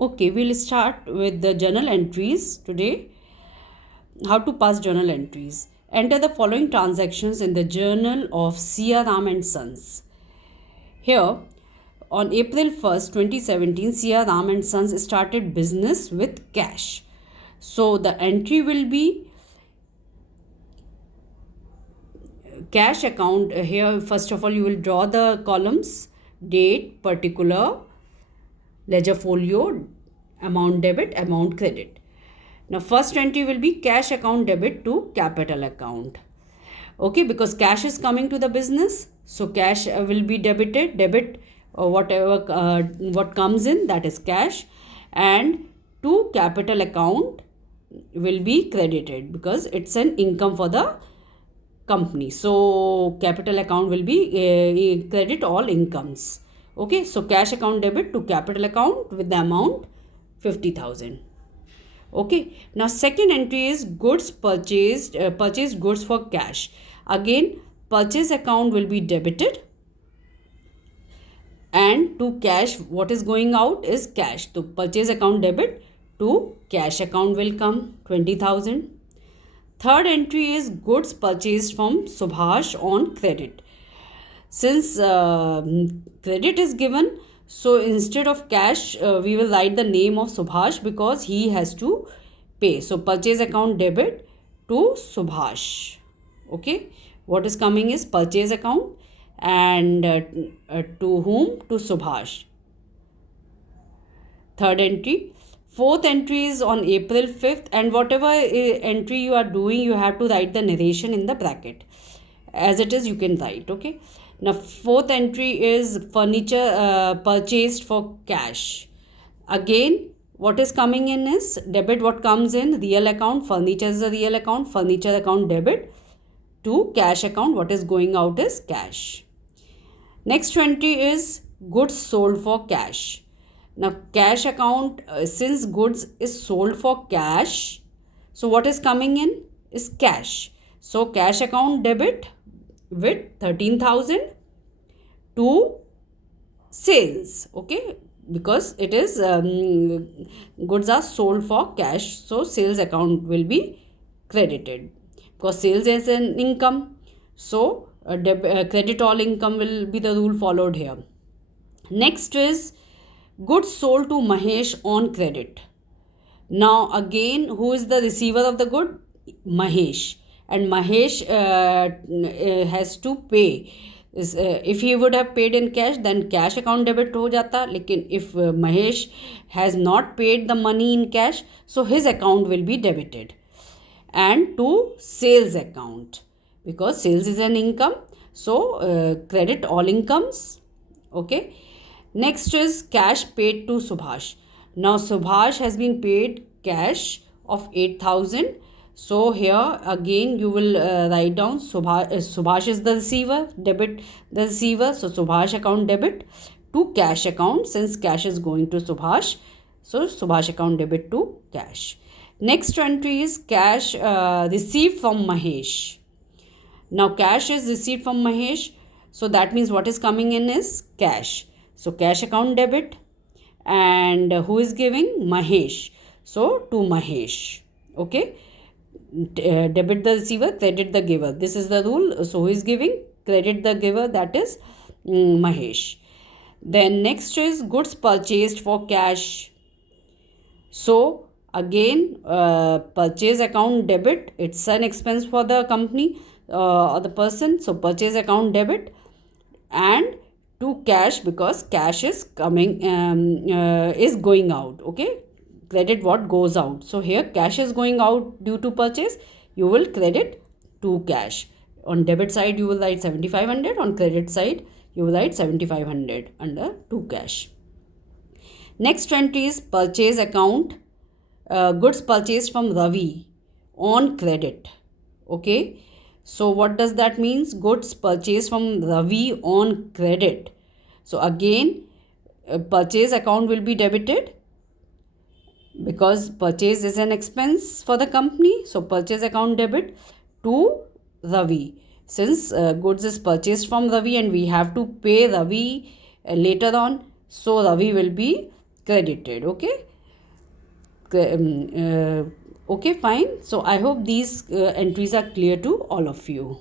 Okay, we'll start with the journal entries today. How to pass journal entries. Enter the following transactions in the journal of Sia Ram and Sons. Here, on April 1st, 2017, Sia Ram and Sons started business with cash. So the entry will be cash account. Here, first of all, you will draw the columns: date, particular, ledger folio, amount debit, amount credit. Now, first entry will be cash account debit to capital account. Okay, because cash is coming to the business, so cash will be debited. Debit whatever what comes in, that is cash, and to capital account will be credited because it's an income for the company. So capital account will be credit all incomes. Okay, so cash account debit to capital account with the amount 50,000. Okay, now second entry is goods purchased, purchased goods for cash. Again, purchase account will be debited, and to cash what is going out is cash. So purchase account debit to cash account will come 20,000. Third entry is goods purchased from Subhash on credit. Since credit is given, so instead of cash, we will write the name of Subhash because he has to pay. So purchase account debit to Subhash. Okay, what is coming is purchase account, and to whom? To Subhash. Third entry. Fourth entry is on April 5th, and whatever entry you are doing, you have to write the narration in the bracket. As it is, you can write. Okay. Now, fourth entry is furniture purchased for cash. Again, what is coming in is debit, what comes in real account, furniture is a real account, furniture account debit to cash account, what is going out is cash. Next entry is goods sold for cash. Now, cash account, since goods is sold for cash, so what is coming in is cash. So, cash account debit with 13,000 to sales. Okay, because it is goods are sold for cash, so sales account will be credited because sales is an income. So, credit all income will be the rule followed here. Next is goods sold to Mahesh on credit. Now again, who is the receiver of the good? Mahesh. And Mahesh has to pay. If he would have paid in cash, then cash account debit हो जाता. लेकिन if Mahesh has not paid the money in cash, so his account will be debited. And to sales account, because sales is an income, so credit all incomes. Okay. Next is cash paid to Subhash. Now Subhash has been paid cash of 8,000. So here again you will write down Subhash is the receiver, debit the receiver. So Subhash account debit to cash account, since cash is going to Subhash. So Subhash account debit to cash. Next entry is cash received from Mahesh. Now cash is received from Mahesh. So that means what is coming in is cash. So cash account debit, and who is giving? Mahesh. So to Mahesh. Okay. Debit the receiver, credit the giver. This is the rule. So who is giving? Credit the giver, that is Mahesh. Then next is goods purchased for cash. So again, purchase account debit, it's an expense for the company or the person. So purchase account debit and to cash, because cash is coming is going out. Okay, credit what goes out. So here cash is going out due to purchase, you will credit to cash. On debit side you will write 7,500, on credit side you will write 7,500 under to cash. Next entry is purchase account, goods purchased from Ravi on credit. Okay, so what does that means? Goods purchased from Ravi on credit. So again, purchase account will be debited because purchase is an expense for the company. So purchase account debit to Ravi. Since goods is purchased from Ravi and we have to pay Ravi later on, so Ravi will be credited. Okay, Okay, fine. So I hope these entries are clear to all of you.